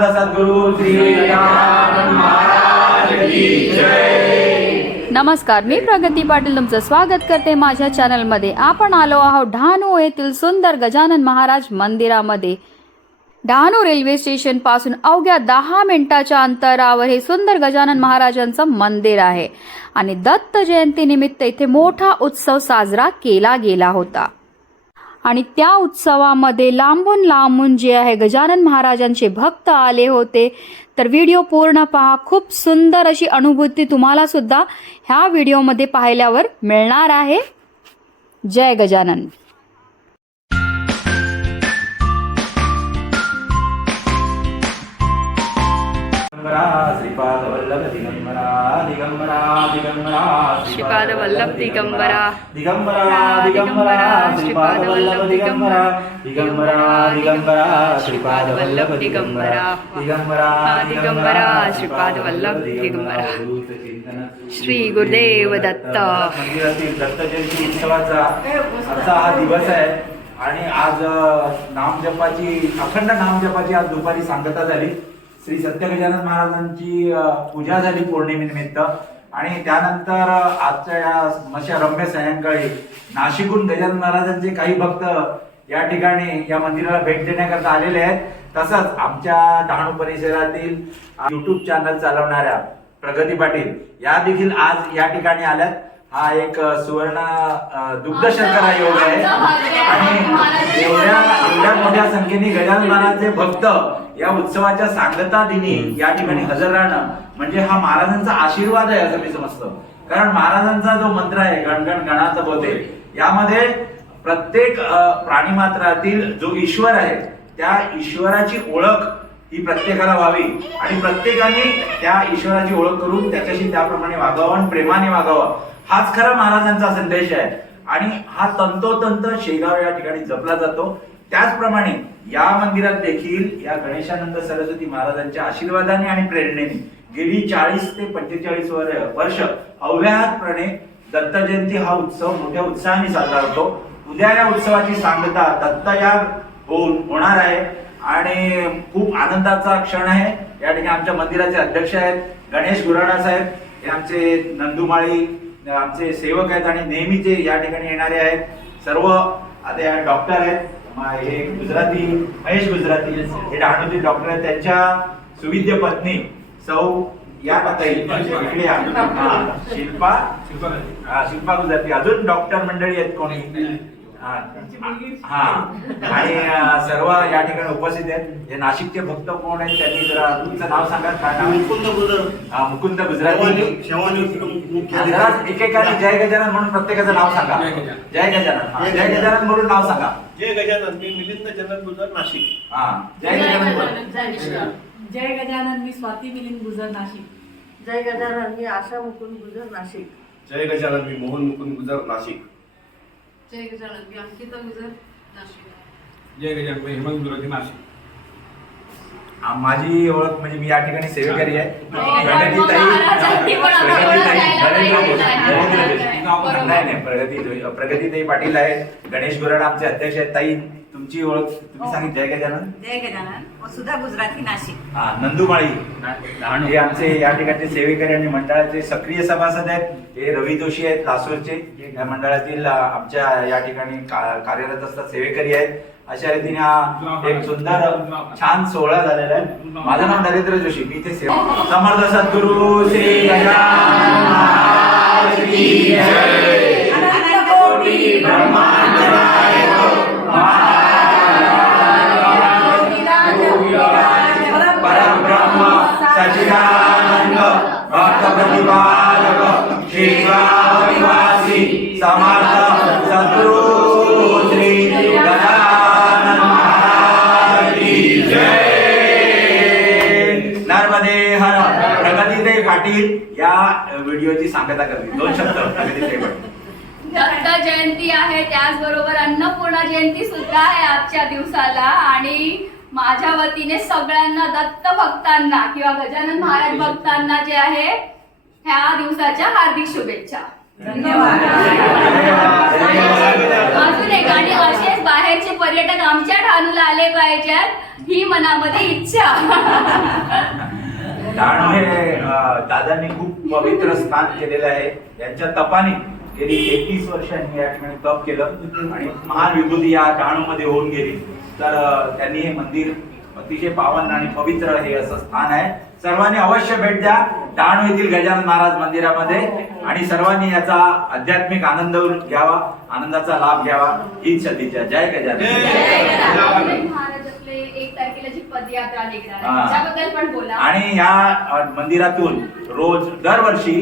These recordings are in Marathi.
सद्गुरु श्री गजानन महाराज की जय। नमस्कार, मी प्रगती पाटील तुमचं स्वागत करते माझ्या चॅनलमध्ये। आपण आलो आहोत डहाणू येथील सुंदर गजानन महाराज मंदिरामध्ये। डहाणू रेल्वे स्टेशन पासून अवघ्या 10 मिनिटाच्या अंतरावर हे सुंदर गजानन महाराजांचं मंदिर आहे आणि दत्त जयंती निमित्त इथे मोठा उत्सव साजरा केला गेला होता आणि त्या उत्सवामध्ये लांबून लांबून जे आहे गजानन महाराजांचे भक्त आले होते। तर व्हिडिओ पूर्ण पहा, खूप सुंदर अशी अनुभूती तुम्हाला सुद्धा ह्या व्हिडिओमध्ये पाहिल्यावर मिळणार आहे। जय गजानन। श्रीपाद वल्लभ दिगंबरा दिगंबरा दिगंबरा श्रीपाद वल्लभ दिगंबरा दिगंबरा दिगंबरा श्रीपाद वल्लभ दिगंबरा दिगंबरा दिगंबरा श्रीपाद वल्लभ दिगंबरा दिगंबरा दिगंबरा श्रीपाद वल्लभ दिगंबरा। श्री गुरुदेव दत्त। मंदिरातील दत्त जयंती उत्सवाचा आजचा हा दिवस आहे आणि आज नामजपाची अखंड नामजपाची आज दुपारी सांगता झाली। श्री सत्य गजानन महाराजांची पूजा झाली पौर्णिमेनिमित्त आणि त्यानंतर आजच्या या रम्य सायंकाळी नाशिकहून गजानन महाराजांचे काही भक्त या ठिकाणी या मंदिराला भेट देण्याकरता आलेले आहेत। तसंच आमच्या डहाणू परिसरातील YouTube चॅनल चालवणाऱ्या प्रगती पाटील या देखील आज या ठिकाणी आल्यात। हा एक सुवर्ण दुग्ध शर्करा योग आहे आणि एवढ्या मोठ्या संख्येने गजानन महाराजांचे भक्त या उत्सवाच्या सांगता दिनी या ठिकाणी हजर राहणं म्हणजे हा महाराजांचा आशीर्वाद आहे असं मी समजतो। कारण महाराजांचा जो मंत्र आहे गणगण गणात बोते, यामध्ये प्रत्येक प्राणीमात्रातील जो ईश्वर आहे त्या ईश्वराची ओळख ही प्रत्येकाला व्हावी आणि प्रत्येकाने त्या ईश्वराची ओळख करून त्याच्याशी त्याप्रमाणे वागावं आणि प्रेमाने वागावं, हाच खरा महाराजांचा संदेश आहे आणि हा तंतोतंत शेगाव या ठिकाणी जपला जातो। त्याचप्रमाणे या मंदिरात देखील या गणेशानंद सरस्वती महाराजांच्या आशीर्वादाने आणि प्रेरणेने गेली 40 ते 45 वर्ष अव्याहतपणे दत्त जयंती हा उत्सव मोठ्या उत्साहाने साजरा होतो। उद्या या उत्सवाची सांगता दत्तयाग होणार आहे आणि खूप आनंदाचा क्षण आहे। या ठिकाणी आमच्या मंदिराचे अध्यक्ष आहेत गणेश गुराणा साहेब, हे आमचे नंदुमाळी आमचे सेवक आहेत आणि नेहमीचे या ठिकाणी येणारे आहेत। सर्व आता डॉक्टर आहेत, हे गुजराती महेश गुजराती हे डहाणूतील डॉक्टर आहेत, त्यांच्या सुविद्य पत्नी सौ या ताई इकडे शिल्पा गुजराती, अजून डॉक्टर मंडळी आहेत कोणी आणि सर्व या ठिकाणी उपस्थित आहेत। हे नाशिकचे भक्त कोण आहेत त्यांनी जरा तुमचं नाव सांगा। काय नाव? मुकुंद गुजराती। एकेकाने जय गजानन म्हणून प्रत्येकाचं नाव सांगा। जय गजानन, जय गजानन म्हणून नाव सांगा। जय गजानन, मी मिलिंद चंद्र गुजर नाशिक। जय गजानन। जय गजानन, मी स्वाती मिलिंद गुजर नाशिक। जय गजानन, मी आशा मुकुंद गुजर नाशिक। जय गजानन, मी मोहन मुकुंद गुजर नाशिक। जय गजानन, मी अंकिता गुजर नाशिक। जय गजानन, मी हेमंत गुजराती नाशिक। माझी ओळख म्हणजे मी या ठिकाणी सेवेकरी आहे। प्रगतीताई पाटील आहेत, गणेश गुराणा आमचे अध्यक्ष आहेत। ताई तुमची ओळख तुम्ही सांगितली। जय गजानन। जय गजानन, वसुधा गुजराती नाशिक। नंदुमाळी हे आमचे या ठिकाणचे सेवेकरी आणि मंडळाचे सक्रिय सभासद आहेत। हे रवी जोशी आहेत लासूरचे, या मंडळातील आमच्या या ठिकाणी कार्यरत असतात सेवेकरी आहेत। अशा रीतीने हा एक सुंदर छान सोहळा झालेला आहे। माझं नाव नरेंद्र जोशी, मी इथे सेवा। समर्थ सद्गुरु श्री गजानन महाराज की जय। अनंत कोटी ब्रह्मांड नायक परब्रह्म सच्चिदानंद भक्त प्रतिपादक शेगाव निवासी समर्थ सद्गुरु श्री गजानन महाराज की जय। नर्मदे हर। प्रगतीताई पाटील या व्हिडिओची सांगता करतील, 2 शब्द प्रगतीताई पाटील। दत्त जयंती आहे, त्याचबरोबर अन्नपूर्णा जयंती सुद्धा आहे आजच्या दिवसाला आणि माझ्या वतीने सगळ्यांना दत्त भक्तांना किंवा गजानन महाराज भक्तांना जे आहे ह्या दिवसाच्या हार्दिक शुभेच्छा। धन्यवाद. अजून एक आणि असेच बाहेरचे पर्यटक आमच्या डहाणूला आले पाहिजेत ही मनामध्ये इच्छा. डहाणू हे दादांनी खूप पवित्र स्थान केलेलं आहे. यांच्या तपाने गेली 31 वर्षांनी या ठिकाणी तप केलं आणि महान विभूती या डहाणूमध्ये होऊन गेली. तर त्यांनी हे मंदिर अतिशय पावन आणि पवित्र हे असं स्थान आहे. सर्वांनी अवश्य भेट द्या डहाणू येथील गजानन महाराज मंदिरामध्ये आणि सर्वांनी याचा आध्यात्मिक आनंद घ्यावा, आनंदाचा लाभ घ्यावा. हीच सदिच्छा. जय गजानन. महाराजातले 1 तारखेला जी पदयात्रा निघणार हा. आहे त्याबद्दल पण बोला. आणि या मंदिरातून रोज दरवर्षी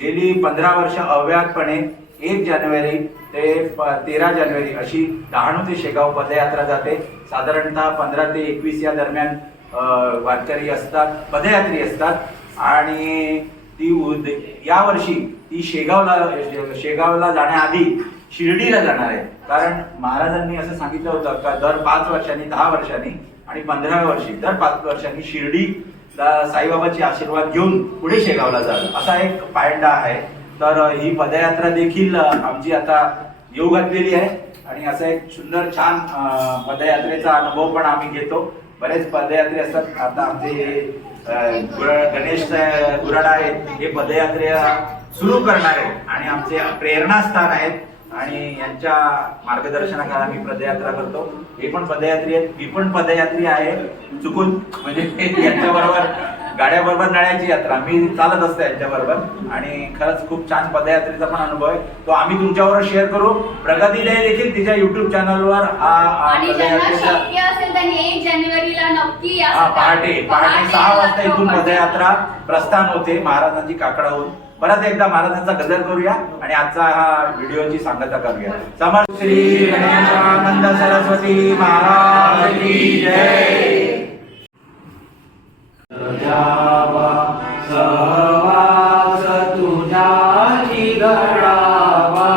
गेली 15 वर्ष अव्याहतपणे 1 जानेवारी ते 13 जानेवारी अशी डहाणू ते शेगाव पदयात्रा जाते. साधारणतः 15 ते 21 या दरम्यान वारकरी असतात, पदयात्री असतात आणि या वर्षी ती शेगावला जाण्याआधी शिर्डीला जाणार आहे. कारण महाराजांनी असं सांगितलं होतं का दर 5 वर्षांनी, 10 वर्षांनी आणि 15 वर्षी दर 5 वर्षांनी शिर्डीला साईबाबाचे आशीर्वाद घेऊन पुढे शेगावला जाणं असा एक पायंडा आहे. तर ही पदयात्रा देखील आमची आता येऊ घातलेली आहे आणि असा एक सुंदर छान पदयात्रेचा अनुभव पण आम्ही घेतो. बरेच पदयात्रे असतात. आता आमचे गणेश गुराड आहेत हे पदयात्रा सुरू करणार आहेत आणि आमचे प्रेरणास्थान आहेत आणि यांच्या मार्गदर्शनाखाली आम्ही पदयात्रा करतो. हे पण पदयात्री आहेत, मी पण पदयात्री आहे चुकून, म्हणजे यांच्याबरोबर गाड्याबरोबर नळ्याची यात्रा मी चालत असतो यांच्याबरोबर आणि खरंच खूप छान पदयात्रेचा पण अनुभव आहे. तो आम्ही तुमच्याबरोबर शेअर करू. प्रगती दे देखील तिच्या युट्यूब चॅनलवर आणि ज्यांना शक्य असेल त्यांनी 1 जानेवारीला नक्की या. पहाटे 6 वाजता इथून पदयात्रा प्रस्थान होते महाराजांची काकडाहून. परत एकदा महाराजांचा गजर करूया आणि आजचा हा व्हिडिओची सांगता करूया. समर्थ श्री गणेशानंद सरस्वती महाराज की जय. सहवास तुझ्याची घडावा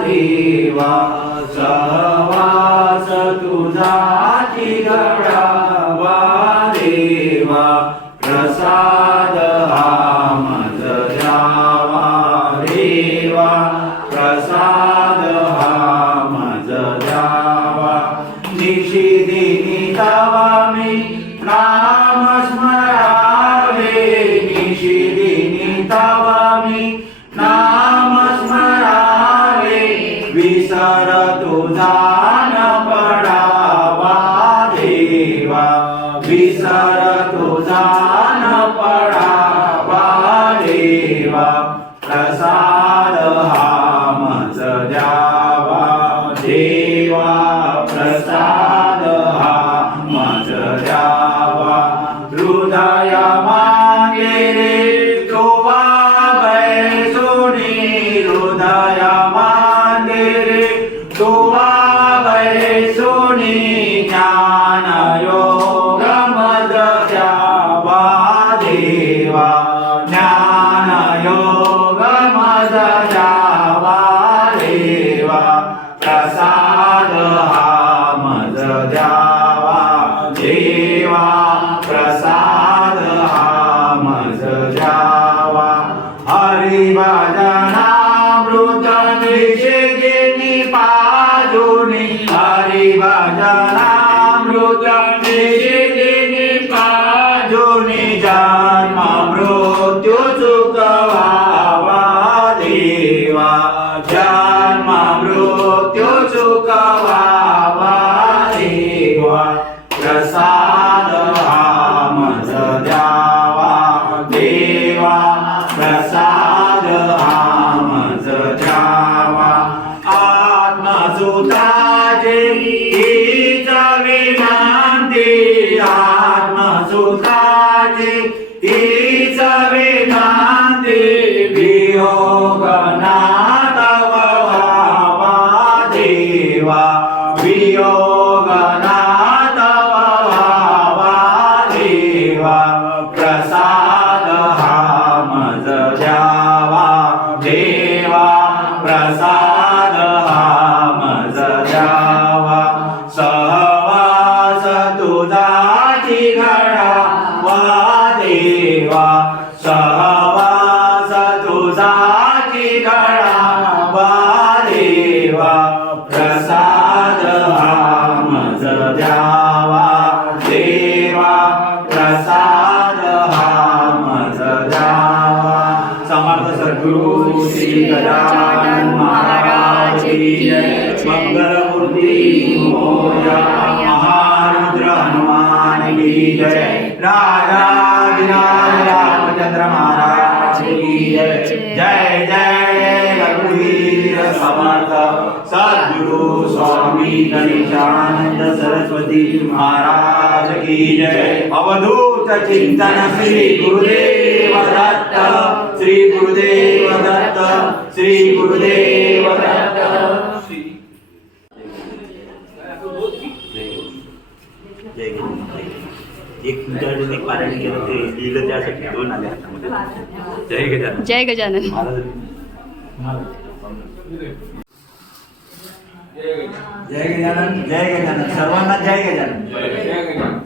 देवा, सहवास तुझ्याची घडावा देवा, प्रसाद हा मज द्यावा देवा, प्रसाद हा मज द्यावा. निशिदिनी तवा मी नाम स्मरावे, निशिदिनी तवा मी नाम स्मरावे, विसर तुझा न पडावा देवा, विसर तुझा न पडावा देवा, प्रसाद हा मज द्यावा देवा, प्रसाद हा मज द्यावा. हृदय मागे रे तोवा बैसोनी, हृदय मागे रे तोवा बैसोनी, ज्ञान योग मज द्यावा देवा, ज्ञान योग मज द्यावा देवा, प्रसाद हा मज द्यावा देवा, प्रसाद हा मज द्यावा. हरिभजनामृत निषेदिनी पाजुनी, हरिभजनामृत निषेदिनी पाजुनी, जन्म मृत्यू चुकवावा देवा, जन्म मृत्यू चुकवावा देवा, प्रसाद हा मज द्यावा देवा, प्रसाद हा मज द्यावा. आत्मसुताचे हीच विनंती, आत्मसुताचे हीच विनंती, वियोग नाथ व्हावा देवा, वियोग नाथ व्हावा देवा, प्रसाद हा मज द्यावा देवा, प्रसाद हा मज द्यावा. सहवास तुझाची घडावा देवा, सहवास तुझाची घडावा श्री गजानन महाराज की जय। मंगलमूर्ती मोरया महारुद्र हनुमान की जय। राजाधिराज रामचंद्र महाराज की जय। जय जय रघुवीर समर्थ सद्गुरु स्वामी गणेशानंद सरस्वती महाराज की जय। अवधूत चिंतन श्री गुरुदेव दत्त, श्री गुरुदेव दत्त, श्री गुरुदेव दत्त। जय गजानन। एक मिनिटासाठी मी पारायण केलं ते लिहिलं त्यासाठी 2 आले हातामध्ये. जय गजानन. जय गजानन. जय गजानन, जय गजानन, सर्वांना जय गजानन. जय गजानन.